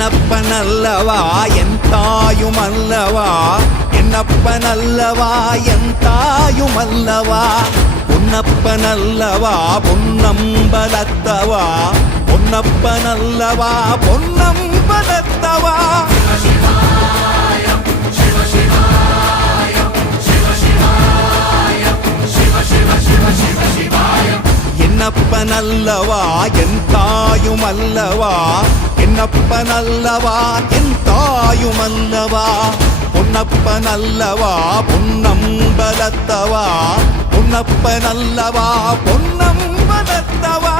என்னப்பனல்லவா என் தாயுமல்லவா என்னப்பனல்லவா என் தாயுமல்லவா பொன்னப்பனல்லவா பொன்னம்பலத்தவா பொன்னப்பனல்லவா பொன்னம்பலத்தவா என்னப்பனல்லவா என் தாயுமல்லவா என்னப்பனல்லவா என் தாயுமல்லவா பொன்னப்பனல்லவா பொன்னம்பலத்தவா பொன்னப்பனல்லவா பொன்னம்பலத்தவா